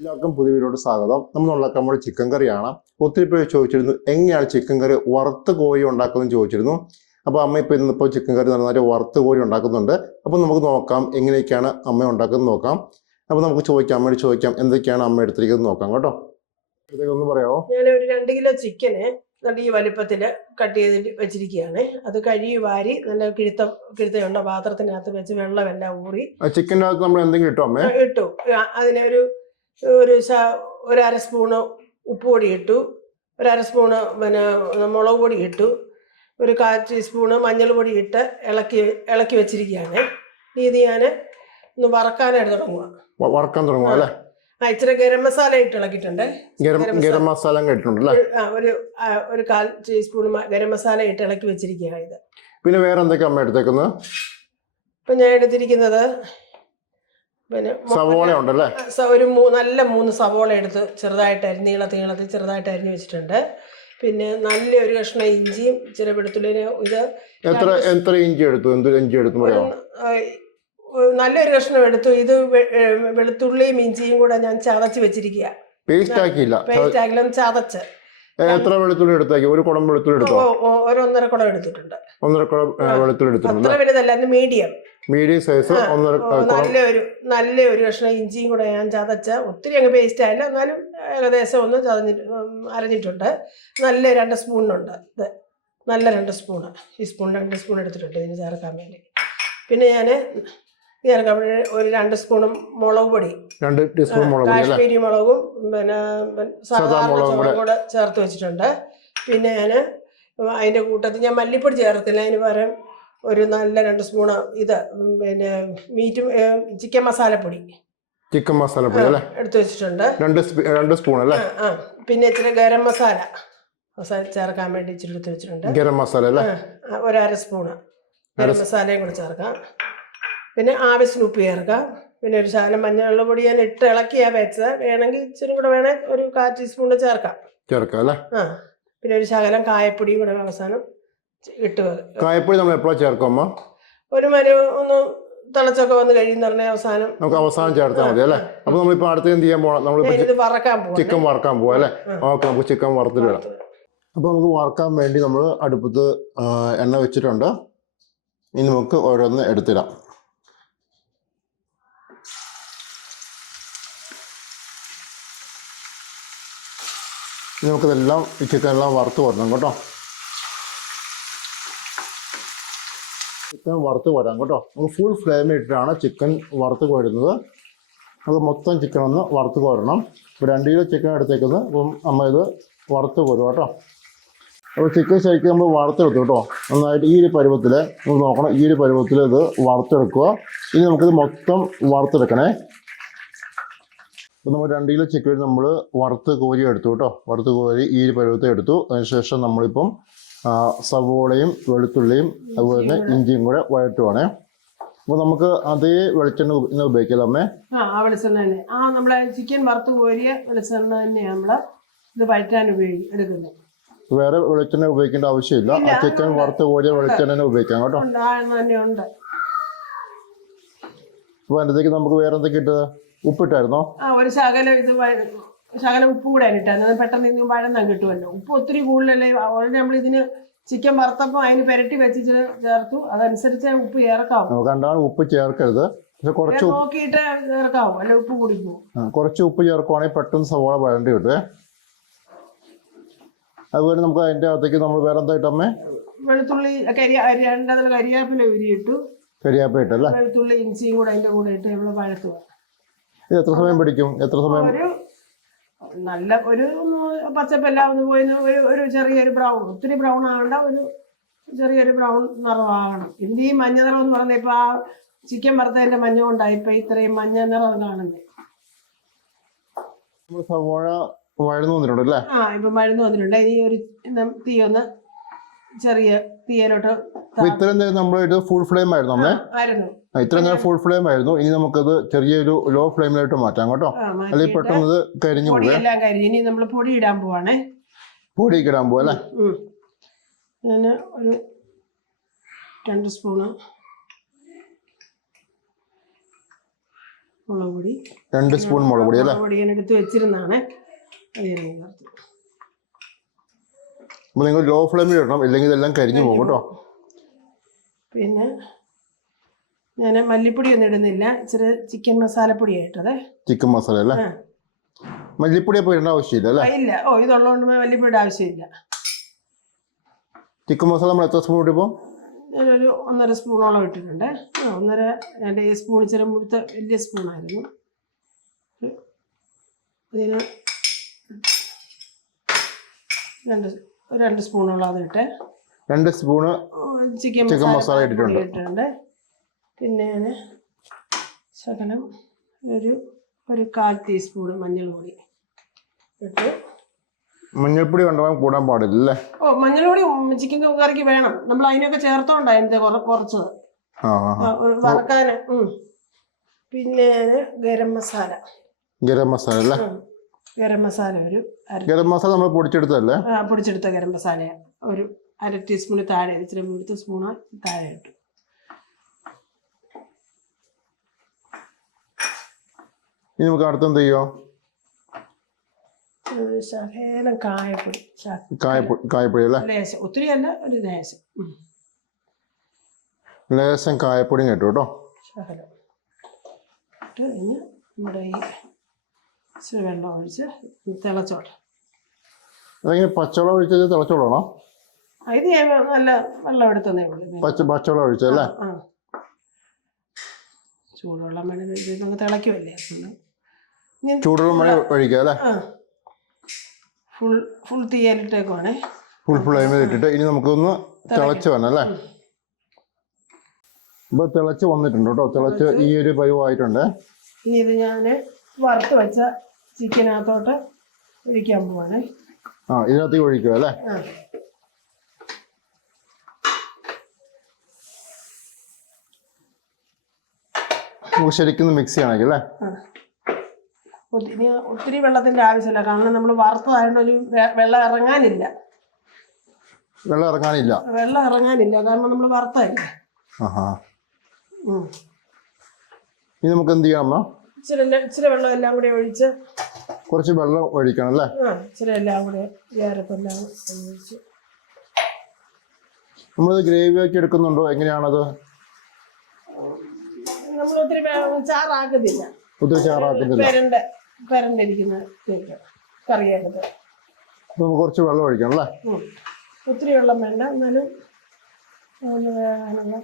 എല്ലാവർക്കും പുതിയ വീഡിയോട് സ്വാഗതം. നമ്മൾ ഉണ്ടാക്കാൻ ചിക്കൻ കറിയാണ് ഒത്തിരി പേര് ചോദിച്ചിരുന്നു എങ്ങനെയാണ് ചിക്കൻ കറി വറുത്ത് കോഴി ഉണ്ടാക്കുന്നത് ചോദിച്ചിരുന്നു. അപ്പോൾ അമ്മ ഇപ്പോൾ ഇന്നിപ്പോൾ ചിക്കൻ കറി നന്നായിട്ട് വറുത്ത് കോഴി ഉണ്ടാക്കുന്നുണ്ട്. അപ്പോൾ നമുക്ക് നോക്കാം എങ്ങനെയൊക്കെയാണ് അമ്മ ഉണ്ടാക്കുന്നത് നോക്കാം. അപ്പോൾ നമുക്ക് ചോദിക്കാം അമ്മയോട് ചോദിക്കാം എന്തൊക്കെയാണ് അമ്മ എടുത്തിരിക്കുന്നത് നോക്കാം കേട്ടോ. ഒന്ന് പറയാമോ ഞാൻ ഒരു രണ്ട് കിലോ ചിക്കന് നല്ല ഈ വലിപ്പത്തിൽ കട്ട് ചെയ്ത് വെച്ചിരിക്കുകയാണ്. അത് കഴുകി വാരി നല്ല കിഴുത്തം കിഴുത്തമുള്ള പാത്രത്തിനകത്ത് വെച്ച് വെള്ളമെല്ലാം ഊറി. ചിക്കന്റെ അകത്ത് നമ്മൾ എന്തെങ്കിലും ഇട്ടോ അമ്മേ? ഇട്ടു. അതിനൊരു അതിനെ ഒരു ഒരു ഒരു അര സ്പൂണ് ഉപ്പ് പൊടി ഇട്ടു. ഒരു അര സ്പൂണ് പിന്നെ മുളക് പൊടി ഇട്ടു. ഒരു കാൽ ടീസ്പൂണ് മഞ്ഞൾ പൊടി ഇട്ട് ഇളക്കി ഇളക്കി വെച്ചിരിക്കുകയാണ്. ഇത് ഞാൻ ഒന്ന് വറക്കാനായിട്ട് തുടങ്ങുക വറക്കാൻ തുടങ്ങുക അല്ലേ? ആ ഇച്ചിരി ഗരം മസാല ഇട്ട് ഇളക്കിയിട്ടുണ്ട്. ഗരം മസാല. ഒരു- ആ, ഒരു ആ, ഒരു കാൽ ടീസ്പൂൺ ഗരം മസാല ഇട്ട് ഇളക്കി വെച്ചിരിക്കുകയാണ് ഇത്. പിന്നെ വേറെ എന്തൊക്കെയാണ് അമ്മ എടുത്തേക്കുന്നത്? ഇപ്പം ഞാൻ എടുത്തിരിക്കുന്നത് പിന്നെ സവോള ഉണ്ടല്ലേ? ഒരു നല്ല മൂന്ന് സവോള എടുത്ത് ചെറുതായിട്ട് അരിഞ്ഞ് നീളത്തിൽ നീളത്തിൽ ചെറുതായിട്ട് അരിഞ്ഞ് വെച്ചിട്ടുണ്ട്. പിന്നെ നല്ല ഒരു കഷ്ണം ഇഞ്ചിയും ഇച്ചിരി വെളുത്തുള്ളിന് ഇത് എത്ര എത്ര ഇഞ്ചി എടുത്തു? ഇഞ്ചി എടുത്തു നല്ലൊരു കഷ്ണം എടുത്തു. ഇത് വെളുത്തുള്ളിയും ഇഞ്ചിയും കൂടെ ഞാൻ ചതച്ച് വെച്ചിരിക്കുക പേസ്റ്റ് ആക്കിയില്ല. പേസ്റ്റ് ആക്കിലും ചതച്ച്. എത്ര വെളുത്തുള്ളി എടുത്തേക്ക്? ഒരു കുടം വെളുത്തുള്ളി എടുത്തോ? ഒരു ഒന്നര കുടം എടുത്തിട്ടുണ്ട്. ഒന്നര കുടം. വെളുത്തുള്ളി എടുത്തിട്ടുണ്ട് അത്ര വലുതല്ല അത് മീഡിയം മീഡിയം സൈസ് ഒന്നര നല്ല ഒരു നല്ല ഒരു കഷ്ണം ഇഞ്ചിയും കൂടെ ഞാൻ ചതച്ച ഒത്തിരി അങ്ങ് പേസ്റ്റ് ആയില്ല. എന്നാലും ഏകദേശം ഒന്ന് ചതഞ്ഞിട്ട് അരഞ്ഞിട്ടുണ്ട്. നല്ല രണ്ട് സ്പൂണിനുണ്ട് ഇത് നല്ല രണ്ട് സ്പൂണ്. ഈ സ്പൂൺ രണ്ട് സ്പൂൺ എടുത്തിട്ടുണ്ട് ഇതിന് ചേർക്കാൻ വേണ്ടി. പിന്നെ ഞാൻ ചേർക്കാൻ ഒരു രണ്ട് സ്പൂണും മുളക് പൊടി. രണ്ട് ടീസ്പൂൺ മുളക് കാശ്മീരി മുളകും പിന്നെ സാധാ മുളകും കൂടെ. ചേർത്ത് വെച്ചിട്ടുണ്ട്. പിന്നെ ഞാൻ അതിന്റെ കൂട്ടത്തിൽ ഞാൻ മല്ലിപ്പൊടി ചേർത്തില്ല. അതിന് പകരം ഒരു നല്ല രണ്ട് സ്പൂണ് ഇത് പിന്നെ മീറ്റ് ചിക്കൻ മസാലപ്പൊടി. ചിക്കൻ മസാലപ്പൊടി അല്ലേ? എടുത്തു വെച്ചിട്ടുണ്ട്. രണ്ട് രണ്ട് സ്പൂൺ അല്ലേ? ആ പിന്നെ ഇച്ചിരി ഗരം മസാല മസാല ചേർക്കാൻ വേണ്ടി ഇച്ചിരി എടുത്ത് വെച്ചിട്ടുണ്ട്. ഗരം മസാല അല്ലേ? ഒരു അര സ്പൂണ്. ഗരം മസാലയും കൂടെ ചേർക്കാം. പിന്നെ ആവശ്യത്തിന് ഉപ്പ് ചേർക്കാം. പിന്നെ ഒരു ശകലം മഞ്ഞളുള്ള പൊടി ഞാൻ ഇട്ട് ഇളക്കിയാ വെച്ചത്. വേണമെങ്കിൽ ഇച്ചിരി കൂടെ വേണേ ഒരു കാൽ ടീസ്പൂൺ ചേർക്കാം. ചേർക്കാം അല്ലേ? ആ. പിന്നെ ഒരു ശകലം കായപ്പൊടിയും കൂടെ അവസാനം ഇട്ട് കായപ്പൊടി നമ്മൾ എപ്പോഴാണ് ചേർക്കും ഒരു മരം ഒന്ന് തിളച്ചൊക്കെ വന്ന് കഴിയുന്ന പറഞ്ഞാൽ അവസാനം നമുക്ക് അവസാനം ചേർത്താൽ മതി അല്ലേ? അപ്പൊ നമ്മളിപ്പോ അടുത്ത് എന്ത് ചെയ്യാൻ പോകണം? നമ്മൾ പോകും ചിക്കൻ വറക്കാൻ പോവാ അല്ലേ? ഓക്കെ നമുക്ക് ചിക്കൻ വറുത്തിട്ട് ഇടാം. അപ്പോൾ നമുക്ക് വറക്കാൻ വേണ്ടി നമ്മൾ അടുപ്പത്ത് എണ്ണ വെച്ചിട്ടുണ്ട്. ഇനി നമുക്ക് ഓരോന്ന് എടുത്തിടാം. നമുക്കിതെല്ലാം ഈ ചിക്കൻ എല്ലാം വറുത്ത് വരണം കേട്ടോ. ചിക്കൻ വറുത്ത് വരാം കേട്ടോ. നമുക്ക് ഫുൾ ഫ്ലെയിം ഇട്ടിട്ടാണ് ചിക്കൻ വറുത്ത് വരുന്നത് നമുക്ക് മൊത്തം ചിക്കൻ ഒന്ന് വറുത്ത് കോരണം. ഇപ്പോൾ രണ്ട് കിലോ ചിക്കൻ എടുത്തേക്കുന്നത്. അപ്പം അമ്മ ഇത് വറുത്ത് കോരും കേട്ടോ. അപ്പോൾ ചിക്കൻ ശരിക്കും നമ്മൾ വറുത്തെടുത്തു കേട്ടോ. നന്നായിട്ട് ഈ ഒരു പരുവത്തിൽ നമുക്ക് നോക്കണം. ഈ ഒരു പരുവത്തിൽ ഇത് വറുത്തെടുക്കുക. ഇനി നമുക്കിത് മൊത്തം വറുത്തെടുക്കണേ. അപ്പോൾ നമ്മൾ രണ്ട് കിലോ ചിക്കൻ നമ്മൾ വറുത്ത് കോരി എടുത്തു കേട്ടോ. വറുത്ത് കോരി ഈ പരുവത്തെ എടുത്തു. അതിനുശേഷം നമ്മളിപ്പം സവോളയും വെളുത്തുള്ളിയും അതുപോലെ തന്നെ ഇഞ്ചിയും കൂടെ. വഴറ്റുവാണേ. അപ്പോൾ നമുക്ക് അതേ വെളിച്ചെണ്ണ ഇന്ന് ഉപയോഗിക്കാം അമ്മേ? ആ വെളിച്ചെണ്ണ തന്നെ. ആ നമ്മളെ ചിക്കൻ വറുത്ത് കോരിയ വെളിച്ചെണ്ണ തന്നെയാണ് നമ്മൾ ഇത് വഴറ്റാൻ ഉപയോഗിക്കും എടുക്കുന്നത് വേറെ വെളിച്ചെണ്ണ ഉപയോഗിക്കേണ്ട ആവശ്യമില്ല. ആ ചിക്കൻ വറുത്ത് കോരിയ വെളിച്ചെണ്ണ തന്നെ ഉപയോഗിക്കാം കേട്ടോ. ഉണ്ട് അപ്പോൾ അതിനകത്തേക്ക് നമുക്ക് വേറെ എന്തൊക്കെ ഇട്ടത്? ഉപ്പിട്ടായിരുന്നോ? ആ ഒരു ശകലം ഇത് ശകലം ഉപ്പ് കൂടെ ഇട്ടായിരുന്നു. പെട്ടെന്ന് ഇത് വഴന്നാൽ കിട്ടുമല്ലോ. ഉപ്പ് ഒത്തിരി കൂടുതലല്ലേ ഓൾറെഡി നമ്മൾ ഇതിന് ചിക്കൻ വറുത്തപ്പോൾ അതിന് പെരട്ടി വെച്ച് ചേർത്തു. അതനുസരിച്ച് ഉപ്പ് ചേർക്കാവും. കണ്ടാൽ ഉപ്പ് ചേർക്കരുത്. പക്ഷെ കുറച്ച് നോക്കിയിട്ട് ചേർക്കാവും. അല്ലെ ഉപ്പ് കുടിക്കും. കുറച്ച് ഉപ്പ് ചേർക്കുവാണെങ്കിൽ പെട്ടെന്ന് സവാള വഴണ്ടി കിട്ടുവേ അതുപോലെ നമുക്ക് അതിന്റെ അകത്തേക്ക് നമ്മൾ വേറെ എന്താ ഇട്ടമ്മേ വെളുത്തുള്ളി കരിയാപ്പില ഉരിയിട്ടു. കരിയാപ്പ ഇട്ടല്ലേ വെളുത്തുള്ളി ഇഞ്ചിയും കൂടെ അതിന്റെ കൂടെ ഇട്ട് നമ്മൾ വഴത്തുക ഇത് എത്ര സമയം പിടിക്കും? എത്ര സമയം? ഒരു നല്ല ഒരു പച്ചപ്പെല്ലാം ഒന്ന് പോയി ഒന്ന് ഒരു ഒരു ചെറിയൊരു ബ്രൗൺ ഒത്തിരി ബ്രൗൺ ആകണ്ട ഒരു ചെറിയൊരു ബ്രൗൺ നിറമാകണം ഇതിന്റെ ഈ മഞ്ഞ നിറം എന്ന് പറഞ്ഞാൽ ഇപ്പം ആ ചിക്കൻ വറുത്തതിന്റെ മഞ്ഞ കൊണ്ടാണ് ഇപ്പം ഇത്രയും മഞ്ഞ നിറം കാണുന്നത് നമ്മൾ സവോള വഴന്നു വന്നിട്ടുണ്ട് അല്ലേ? ആ ഇപ്പം മരുന്ന് വന്നിട്ടുണ്ട്. ഇനി ഒരു തീ ഒന്ന് ചെറിയ തീയലോട്ട് ഇത്രയും നേരം ഇത് ഫുൾ ഫ്ലെയിം ആയിരുന്നു അമ്മേ. ആയിരുന്നു. ഇത്രയും നേരം ഫുൾ ഫ്ലെയിം ആയിരുന്നു. ഇനി നമുക്കത് ചെറിയൊരു ലോ ഫ്ലെയിമിലായിട്ട് മാറ്റാം കേട്ടോ. അല്ലെങ്കിൽ പെട്ടെന്ന് ഇത് കരിഞ്ഞു പോകും കരിഞ്ഞ് ഇനി നമ്മൾ പൊടി ഇടാൻ പോവാണേ. പൊടി ഇടാൻ പോവാ അല്ലേ? ഞാൻ ഒരു രണ്ട് സ്പൂണ് മുളക് പൊടി രണ്ട് സ്പൂൺ മുളക് പൊടി അല്ലേ? പൊടി ഞാൻ എടുത്ത് വെച്ചിരുന്നാണ് അത് ഞാൻ ഇതിൽ ചേർത്തു അപ്പോൾ നിങ്ങൾ ലോ ഫ്ലെയിമിൽ ഇടണം. ഇല്ലെങ്കിൽ ഇതെല്ലാം കരിഞ്ഞു പോകും കേട്ടോ പിന്നെ ഞാൻ മല്ലിപ്പൊടി ഒന്നും ഇടുന്നില്ല. ഇച്ചിരി ചിക്കൻ മസാലപ്പൊടി ആയിട്ടത് ചിക്കൻ മസാല അല്ലേ? മല്ലിപ്പൊടി അപ്പോൾ ഇടേണ്ട ആവശ്യമില്ല അല്ലേ? ഇല്ല. ഓ ഇതുള്ളതുകൊണ്ട് മല്ലിപ്പൊടിയുടെ ആവശ്യമില്ല. ചിക്കൻ മസാല നമ്മൾ എത്ര സ്പൂൺ ഇട്ടിപ്പോൾ ഞാനൊരു ഒന്നര സ്പൂണോളം ഇട്ടിട്ടുണ്ട്. ഒന്നര രണ്ട് സ്പൂൺ ഇച്ചിരി മുഴുത്ത വലിയ സ്പൂണായിരുന്നു അതിന് രണ്ട് രണ്ട് സ്പൂണോളം അതിട്ട് രണ്ട് സ്പൂണ് ചിക്കൻ ചിക്കൻ മസാല ഇട്ടിട്ടുണ്ട്. ഇട്ടിട്ടുണ്ട്. പിന്നെ ഞാൻ ശകലം ഒരു ഒരു കാൽ ടീസ്പൂൺ മഞ്ഞൾപൊടി ഇട്ട്. ഇട്ടു മഞ്ഞൾപ്പൊടി കണ്ടവാൻ കൂടാൻ പാടില്ല ഓ മഞ്ഞൾപ്പൊടി ചിക്കൻ കറിക്ക് വേണം. നമ്മൾ അതിനൊക്കെ ചേർത്തോണ്ടാ കുറ കുറച്ചത് വറക്കാൻ പിന്നെ ഗരം മസാല. ഗരം മസാല അല്ലേ. ഗരം മസാല ഒരു ഗരം മസാല നമ്മൾ പൊടിച്ചെടുത്തല്ലേ പൊടിച്ചെടുത്ത ഗരം മസാല ഒരു അര ടീസ്പൂണ് താഴെ ഇച്ചിരി മുഴുത്ത സ്പൂണ് താഴെ ഇട്ടു. ഇനി നമുക്ക് അടുത്ത് എന്ത് ചെയ്യോ ശകലം കായപ്പൊടി ശ- കായപ്പൊടി കായപ്പൊടി. അല്ലേ? ലേശം ഒത്തിരി അല്ല ഒരു ലേശം. ലേശം കായപ്പൊടിയും കേട്ടോ കേട്ടോ. ശകലം. ഇട്ട് കഴിഞ്ഞ് നമ്മുടെ ഈ ഇച്ചിരി വെള്ളം ഒഴിച്ച് തിളച്ചോട്ടെ. അതെങ്ങനെ പച്ചവെള്ളം ഒഴിച്ചത് തിളച്ചോളണോ ഇത് നല്ല വെള്ളം എടുത്തതേ ഉള്ളൂ. പച്ച പച്ചവെള്ളം ഒഴിച്ചല്ലേ ആ ചൂടുവെള്ളം വേണേ നമുക്ക് തിളയ്ക്കുമല്ലേ അതുകൊണ്ട് ചൂടുവെള്ളം വേണേ ഒഴിക്കുക അല്ലേ? Full full തീയലിട്ടേക്കുവാണേ. ഫുൾ ഫ്ലെയിമിൽ ഇട്ടിട്ട് ഇനി നമുക്കൊന്ന് തിളച്ച് വരണം അല്ലേ? ഇപ്പൊ തിളച്ച് വന്നിട്ടുണ്ട് കേട്ടോ. തിളച്ച് ഈ ഒരു പരുവായിട്ടുണ്ട്. ഇനി ഇത് ഞാൻ വറുത്ത് വെച്ച ചിക്കനകത്തോട്ട് ഒഴിക്കാൻ പോവാണേ. ആ ഇതിനകത്തേക്ക് ഒഴിക്കുക അല്ലേ? ശരിക്കും മിക്സ് ചെയ്യണമെങ്കിൽ അല്ലേ? ഒത്തിരി ഒത്തിരി വെള്ളത്തിന്റെ ആവശ്യമില്ല കാരണം നമ്മൾ വറുത്തതായതുകൊണ്ട് ഒരു വെള്ളം ഇറങ്ങാനില്ല. വെള്ളം ഇറങ്ങാനില്ല. വെള്ളം ഇറങ്ങാനില്ല കാരണം നമ്മൾ വറുത്തതല്ലേ. ആഹാ. ഇനി നമുക്ക് എന്ത് അമ്മ? ഇച്ചിരി ഇച്ചിരി വെള്ളം എല്ലാം കൂടി ഒഴിച്ച് കുറച്ച് വെള്ളം ഒഴിക്കണം അല്ലേ? ആ ഇച്ചിരി എല്ലാം കൂടി ഏരപ്പെല്ലാം ഒഴിച്ച്. നമ്മൾ ഗ്രേവി ആക്കി എടുക്കുന്നുണ്ടോ? എങ്ങനെയാണത്? നമ്മൾ ഒത്തിരി ചാറാക്കുന്നില്ല. ഒത്തിരി ചാറാക്കുന്നില്ല. പെരണ്ട് പെരണ്ടിരിക്കുന്ന അപ്പൊ നമുക്ക് കുറച്ച് വെള്ളം ഒഴിക്കണം അല്ലേ. ഒത്തിരി വെള്ളം വേണ്ട എന്നാലും ഒന്ന് വേകാനുള്ള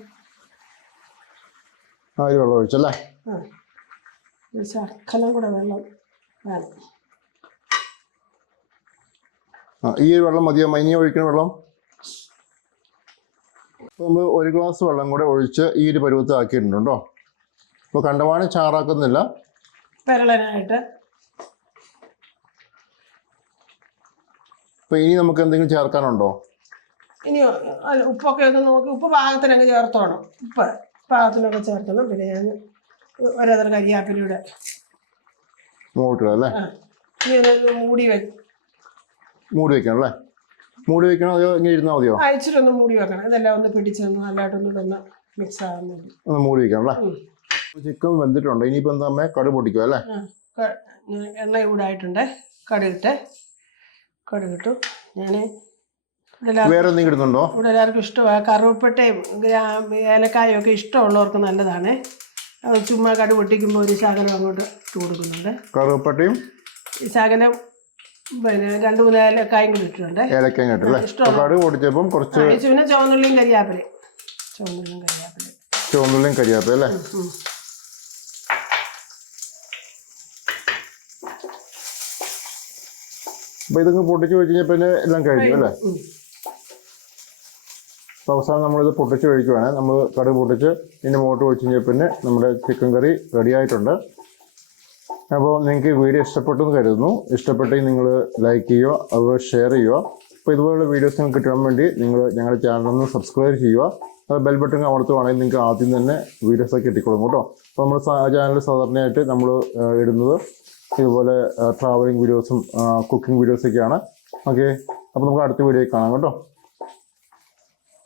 ആ ഒരു വെള്ളം ഒഴിച്ചല്ലേ? ആ. ഒരു ശക്കലം കൂടെ വെള്ളം വേണം. ആ ഈ ഒരു വെള്ളം മതിയോ? മൈനിയ ഒഴിക്കുന്ന വെള്ളം? നമ്മൾ ഒരു ഗ്ലാസ് വെള്ളം കൂടെ ഒഴിച്ച് ഈ ഒരു പരുവത്ത് ആക്കിയിട്ടുണ്ടോ അപ്പൊ അപ്പോൾ കണ്ടമാനം ചാറാക്കുന്നില്ല. പെരളനായിട്ട് അപ്പോൾ ഇനി നമുക്ക് എന്തെങ്കിലും ചേർക്കാനുണ്ടോ? ഇനി ഉപ്പൊക്കെ ഒന്ന് നോക്കി. ഉപ്പ് പാകത്തിനൊക്കെ ചേർത്തോണം. ഉപ്പ് പാകത്തിനൊക്കെ ചേർക്കണം. പിന്നെ ഞാൻ ഓരോരുത്തർ കരിയാപ്പിലൂടെ ഒന്ന് മൂടി മൂടി വെക്കണം അല്ലേ? മൂടി വെക്കണോ അതോ ഇങ്ങനെ ഇരുന്നാൽ മതിയോ? ഒന്ന് മൂടി വെക്കണം. ഇതെല്ലാം ഒന്ന് പിടിച്ചൊന്ന് നല്ലതായിട്ടൊന്ന് തന്നെ മിക്സ് ഒന്ന് മൂടി വെക്കണം അല്ലേ. ചിക്കൻ വെന്തിട്ടുണ്ട്. ഇനിയിപ്പോൾ എന്താ അമ്മേ? കടു പൊട്ടിക്കുക അല്ലേ? എണ്ണ ചൂടായിട്ടുണ്ട്. കടുകിട്ട് കടുകിട്ടു ഞാൻ വേറെ എന്തെങ്കിലും ഇടുന്നുണ്ടോ? ഇവിടെ എല്ലാവർക്കും ഇഷ്ടമാണ് കറുവപ്പട്ടയും ഏലക്കായും ഒക്കെ ഇഷ്ടമുള്ളവർക്ക് നല്ലതാണ്. ചുമ്മാ കടു പൊട്ടിക്കുമ്പോൾ ഒരു ശകലം അങ്ങോട്ട് ഇട്ട് കൊടുക്കുന്നുണ്ട്. കറുവപ്പട്ടയും ശകലം പിന്നെ രണ്ട് മൂന്ന് ഏലക്കായും കൂടി ഇട്ടിട്ടുണ്ട്. ഏലക്കായും കേട്ടല്ലേ കടു കുറച്ച് പിന്നെ ചുവന്നുള്ളിയും കരിയാപ്പിലയും. ചുവന്നുള്ളിയും കരിയാപ്പിലയും. ചുവന്നുള്ളിയും കരിയാപ്പല അല്ലേ? അപ്പൊ ഇതങ്ങ് പൊട്ടിച്ച് വെച്ച് കഴിഞ്ഞാൽ പിന്നെ എല്ലാം കഴിഞ്ഞു അല്ലേ. അപ്പോൾ അവസാനം നമ്മളിത് പൊട്ടിച്ച് കഴിക്കുവാണ് നമ്മൾ കടുക് പൊട്ടിച്ച് ഇതിന്റെ മുകളിൽ വെച്ച് കഴിഞ്ഞാൽ പിന്നെ നമ്മുടെ ചിക്കൻ കറി റെഡിയായിട്ടുണ്ട് അപ്പോൾ നിങ്ങൾക്ക് വീഡിയോ ഇഷ്ടപ്പെട്ടു എന്ന് കരുതുന്നു. ഇഷ്ടപ്പെട്ടെങ്കിൽ നിങ്ങൾ ലൈക്ക് ചെയ്യുക അതുപോലെ ഷെയർ ചെയ്യുക. അപ്പോൾ ഇതുപോലുള്ള വീഡിയോസ് നിങ്ങൾക്ക് കിട്ടാൻ വേണ്ടി നിങ്ങൾ ഞങ്ങളുടെ ചാനൽ ഒന്ന് സബ്സ്ക്രൈബ് ചെയ്യുക. അത് ബെൽ ബട്ടൺ അമർത്തുവാണെങ്കിൽ നിങ്ങൾക്ക് ആദ്യം തന്നെ വീഡിയോസൊക്കെ കിട്ടിക്കോളും കേട്ടോ. അപ്പോൾ നമ്മൾ ചാനൽ സാധാരണയായിട്ട് നമ്മൾ ഇടുന്നത് ഇതുപോലെ ട്രാവലിംഗ് വീഡിയോസും കുക്കിംഗ് വീഡിയോസൊക്കെയാണ് ഓക്കെ അപ്പോൾ നമുക്ക് അടുത്ത വീഡിയോ കാണാം കേട്ടോ.